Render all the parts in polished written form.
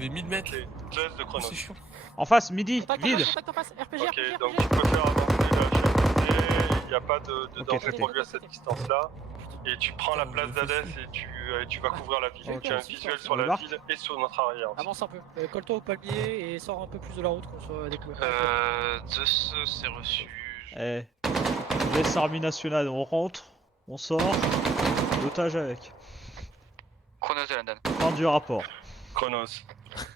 avait 1000 mètres. Ok, Zeus de Chronos. C'est chiant. En face, midi, Contact vide. en face, RPG, Ok, RPG, donc RPG. tu peux faire avancer le chef. Il n'y a pas de Ok, danger traité. pour lui à cette distance-là. Et tu prends la place d'Hadès et tu vas couvrir la ville. Ok. Tu as un visuel sur On la débarque. ville et sur notre arrière. aussi. Avance un peu, colle-toi au palmier et sors un peu plus de la route qu'on soit découvert. Zeus, c'est reçu. Eh, laisse armée nationale, on rentre, on sort, l'otage avec. Chronos de London. Fin du rapport. Chronos.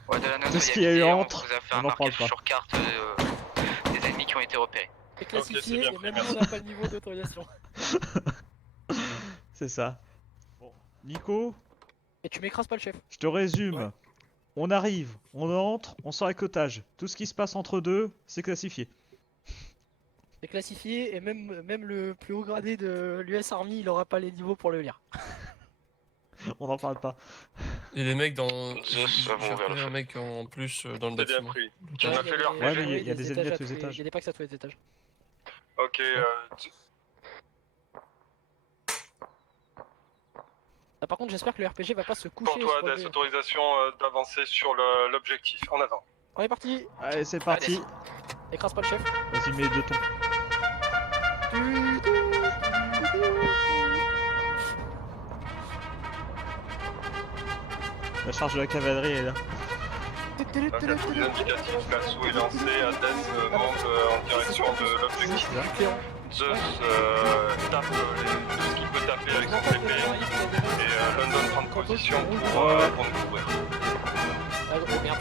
Ouais, de London, Tout ce qui est on entre, vous a fait on un en parle marquage pas. sur carte des ennemis qui ont été repérés. C'est Ok, classifié c'est bien et pris, même merci. nous on n'a pas le niveau d'autorisation. C'est ça. Bon. Nico, Et tu m'écrases pas le chef. je te résume. Ouais. On arrive, on entre, on sort avec otage. Tout ce qui se passe entre deux, c'est classifié. C'est classifié et même le plus haut gradé de l'US Army il aura pas les niveaux pour le lire. On n'en parle pas. Et les mecs dans. Zeus, va J'ai mourir, repéré le un mec en plus dans le C'est bien bâtiment. pris. Donc, On a fait leur Ouais, mais il y a des ennemis à tous les étages. Il y a des packs à tous les étages. Ok, Ah, par contre j'espère que le RPG va pas se coucher. pour et toi, se relever. Hades, autorisation d'avancer sur l'objectif. En avant. On est parti. Allez, c'est parti. Écrase pas le chef. Vas-y, mets deux tons. La charge de la cavalerie est là. Donc, l'indicatif l'assaut est lancé. Hades monte en direction de l'objectif. Zeus tape tout ce qu'il peut taper avec son épée. Et London prend position pour nous couvrir. Ah, oh merde.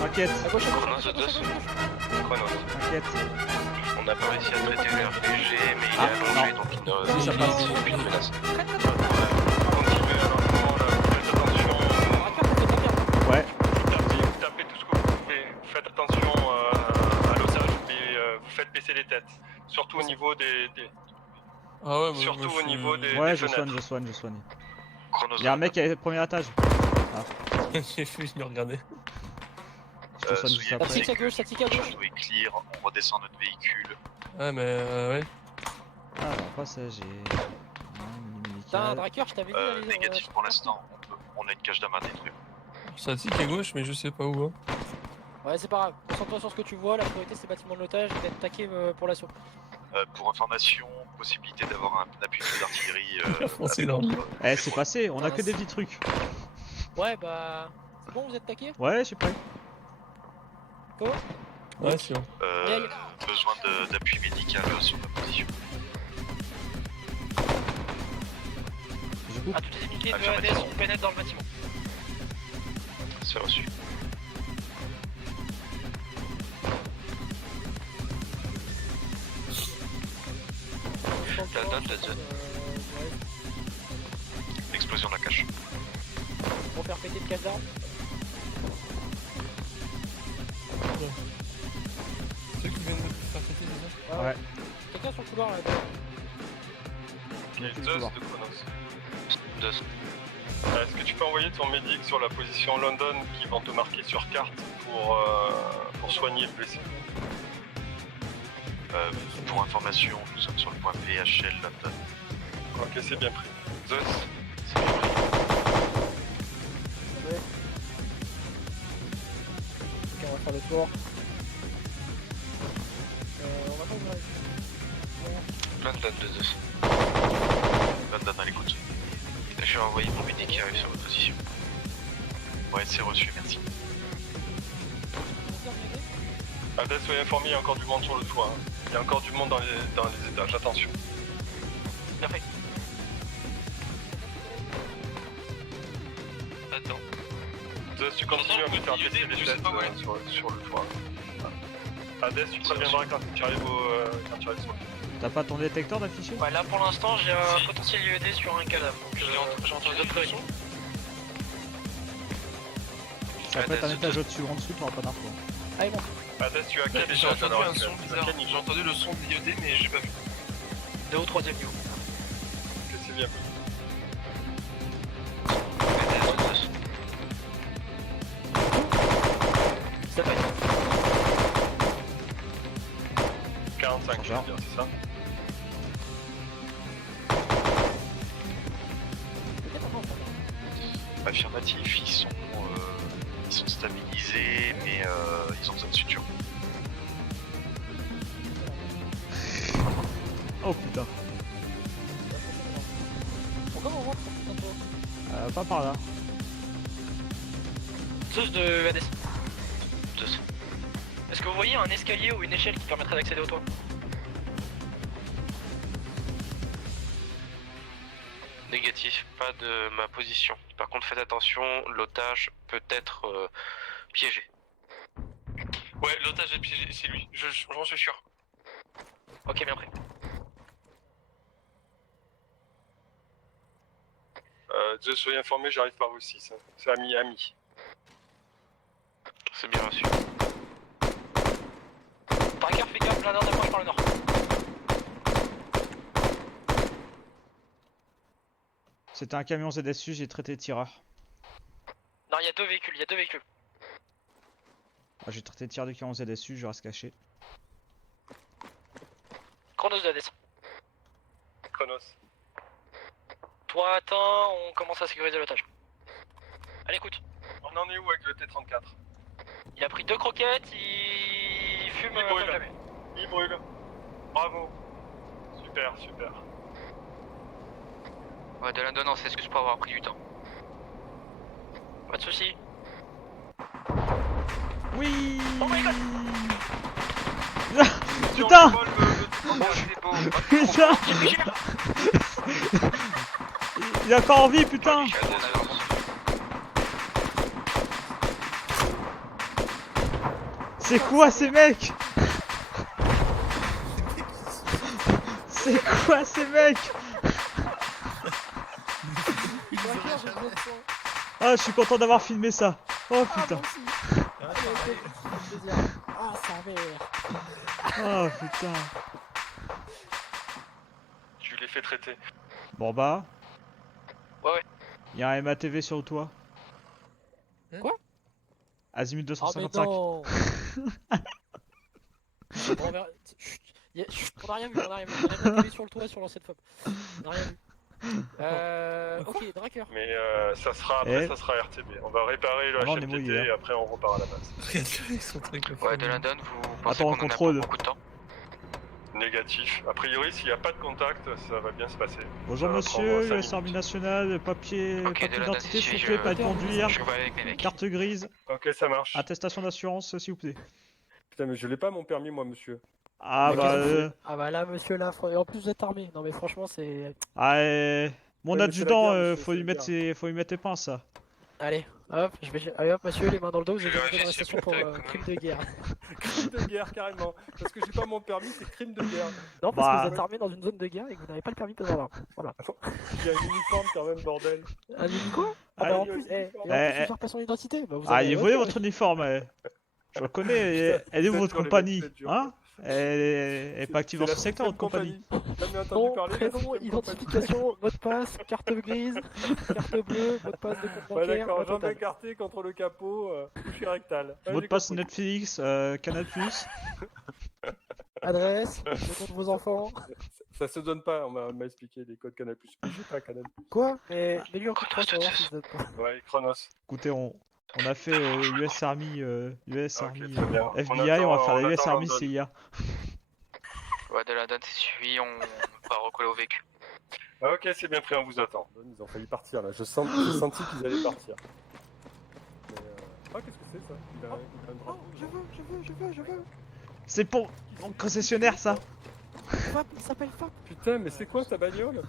T'inquiète, À gauche, à gauche, Chronos, à gauche, à gauche, à gauche. Chronos. t'inquiète. On n'a pas réussi à traiter le RPG, mais il Ah, est allongé, non. donc il ne Si, ça passe. aucune menace. Continuez alors à ce moment-là. Faites attention. Braqueur, t'as fait ta carte. Ouais, Tapez tout ce que vous pouvez. Faites attention à l'otage, mais vous faites baisser les têtes. Surtout au niveau des Ah ouais, surtout au niveau des ouais, je fenêtres. soigne, je soigne. Chronos, Il y a un mec à premier étage. J'ai fait, je me regardais. Je te soigne juste soyez après. Ça tique à gauche, ça tique à gauche. Château est clear, on redescend notre véhicule. Ouais, mais ouais. Alors, passager. T'as un braqueur, je t'avais dit. d'aller, Négatif pour l'instant, on a une cage d'âme à détruire. Ça tique à gauche, mais je sais pas où. Hein. Ouais, c'est pas grave. Concentre-toi sur ce que tu vois. La priorité c'est le bâtiment de l'otage et d'être taqué pour l'assaut. Pour information, possibilité d'avoir un appui de feu d'artillerie. Foncé dans le- Eh, c'est passé, on a que des petits trucs. Ouais, bah. C'est bon, vous êtes taqué? Ouais, je sais pas. Ouais, c'est bon. Besoin d'appui médical sur la position. Je coupe. À toutes les unités de Affirmatif. ADS, on pénètre dans le bâtiment. C'est reçu. London, la zone. Ouais, Explosion de la cache. pour faire péter le casse d'armes. Ceux qui viennent de faire péter déjà. Ouais. Quelqu'un sur le couloir là. Il y a Tout Zeus le couloir. de Chronos. Zeus. Est-ce que tu peux envoyer ton médic sur la position London qui vont te marquer sur carte pour soigner le blessé? Pour information, nous sommes sur le point PHL London. Ok, c'est bien pris. Zeus, C'est bien pris. Ok, on va faire le tour. On va pas ouvrir les... London de Zeus. London à l'écoute. Je vais envoyer mon médic qui arrive sur votre position. Ouais, c'est reçu, merci. Hades, soyez informé, il y a encore du monde sur le toit. Hein. Il y a encore du monde dans les étages, attention. Bien fait. Attends. Zeus, tu continues à me faire baisser les têtes sur le toit. Hades, tu préviendras quand tu arrives sur le toit. T'as pas ton détecteur d'affiché? Ouais, là pour l'instant j'ai un potentiel IED sur un cadavre. Donc j'ai entendu d'autres réunions. Ça peut être un étage au-dessus ou en dessous, t'auras pas d'infos. Allez, bon. Hades, tu as quel J'ai étage entendu alors un son bizarre. J'ai entendu le son de l'IOD, mais j'ai pas vu. 2 ou 3ème niveau. Ok, c'est bien pris. Ça passe. 45, je veux dire, c'est ça? Affirmatif, ils sont sont stabilisés, mais ils ont besoin de suture. Oh putain. Pourquoi on rentre putain de toi Pas par là. Zeus de Hades. Zeus. Est-ce que vous voyez un escalier ou une échelle qui permettrait d'accéder au toit? Négatif, pas de ma position. Par contre, faites attention, l'otage peut être piégé. Ouais, l'otage est piégé, c'est lui, j'en suis sûr. Ok, bien pris. Je sois informé, j'arrive par vous 6. C'est ami. C'est bien reçu. Tracker, fais gaffe, blindeur d'approche par le nord. C'était un camion ZSU, j'ai traité de tireur. Non, il y a deux véhicules, Ah, j'ai traité de tir de camion ZSU, je reste caché. Chronos de Hades. Chronos. Toi, attends, on commence à sécuriser l'otage. À l'écoute. On en est où avec le T-34? Il a pris 2 croquettes, il fume Il comme brûle. jamais. Il brûle. Bravo. Super. Ouais, de London, on s'excuse pour avoir pris du temps. Pas de soucis. Oui. Oh my god. Putain. C'est beau. Putain. Il est encore en vie, putain. C'est quoi ces mecs? C'est quoi ces mecs? Ah, je suis content d'avoir filmé ça. Oh putain. Ah, ça mère. Oh putain. Je l'ai fait traiter. Bon bah. Ouais. Il y a un MATV sur le toit. Quoi? Azimut Oh mais 255. non. Chut, on a rien vu, on a vu sur le toit sur l'ancienne FOP. On a rien vu. Ok, Draker. Mais ça sera Eh. après, ça sera RTB. On va réparer le Ah non, on est HMTT mouillé, hein. et après on repart à la base. Regarde-le avec son truc. Ouais, de London, vous pensez Attends, qu'on on en a pour contrôle. beaucoup de temps? Négatif. A priori, s'il n'y a pas de contact, ça va bien se passer. Bonjour Ça va monsieur, prendre 5 US Army National, papier, Ok, papier de la d'identité date, s'il vous je- plaît, pas de conduire, Je vais avec mes mecs. carte grise, Ok, ça marche. attestation d'assurance s'il vous plaît. Putain, mais je l'ai pas mon permis, moi, monsieur. Ah Mais bah... qu'est-ce que c'est Ah bah là, monsieur, là, et en plus vous êtes armé. Non mais franchement, c'est... Mon Ouais, mais c'est la adjudant, guerre, monsieur, faut c'est lui la mettre faut lui mettre les pinces ça. Allez, hop, allez hop, monsieur, les mains dans le dos, vous Je êtes vais dans la vérifier station si pour peut-être, quand crime de guerre. Crime de guerre, carrément. Parce que j'ai pas mon permis, c'est crime de guerre. Non, parce Bah. que vous êtes armé dans une zone de guerre et que vous n'avez pas le permis de avoir. Voilà. J'ai un uniforme quand même, bordel. Un mini quoi? Ah bah en plus, et en plus, usurper son identité. Bah, vous Ah, avez... il volé votre uniforme, je le connais, elle est où Putain, votre sur les compagnie? mecs, c'est dur. Hein? Elle est pas active dans ce secteur, votre compagnie? Jamais entendu Nom, parler de prénom, cette compagnie. identification, mot de passe, carte grise, carte bleue, mot de passe de compte Ouais, bancaire, d'accord, la jambes totale. écartées contre le capot, touche rectal. Ouais, Mot de j'ai passe compris. Netflix, Canal+. Adresse, le nom de vos enfants. Ça se donne pas, on m'a expliqué les codes Canal+. J'ai pas Canal+. Quoi? Mais lui en coup de 3 pour voir si ça donne pas. Ouais, Chronos. Écoutez, on a fait US Army, US Ok, Army, très bien. FBI, on va faire la US attend Army London. CIA. Ouais, de London, c'est suivi, on va recoller au véhicule. Ah, ok, c'est bien pris, on vous attend. Ils ont failli partir là, j'ai senti qu'ils allaient partir. Mais, ah, qu'est-ce que c'est ça? Il a un Oh, drapeau. je veux. C'est pour mon concessionnaire ça. Fab, il s'appelle Fab. Putain, mais c'est quoi ta bagnole?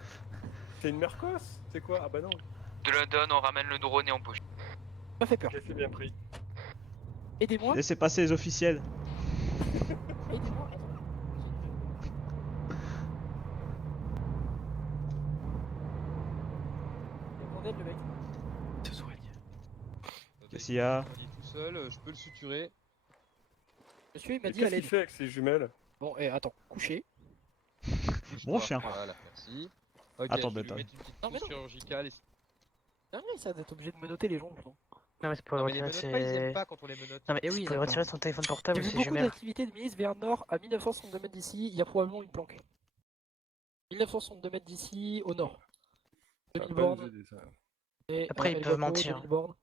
C'est une Mercos? C'est quoi? Ah bah non. De London, on ramène le drone et on bouge. Ça fait peur. Ok, c'est bien pris. Aidez-moi. Laissez passer les officiels. Aidez-moi. Il y a bordel, le mec. Qu'est-ce qu'il y a? Il est tout seul, je peux le suturer. Monsieur, il m'a Mais dit qu'est-ce allez. qu'il fait avec ses jumelles? Bon, attends, couchez. Bon chien. Voilà, merci. Ok, Attends, je vais attends. lui mettre une petite Non, mais touche non. chirurgicale. Et... Non, mais ça d'être obligé de menotter les gens. Non mais c'est pour Non, mais les retirer menottes pas, ils aiment ses... pas quand on les menotte. Non mais Eh oui, c'est d'accord. retirer son téléphone portable J'ai ou vu ses beaucoup jumelles. d'activités de milice vers le nord à 1962 mètres d'ici, il y a probablement une planque. 1962 mètres d'ici, au nord. Ça va 2000 pas bornes. nous aider, ça. Et, Après, ils El peuvent Guapo, mentir. 2000 bornes.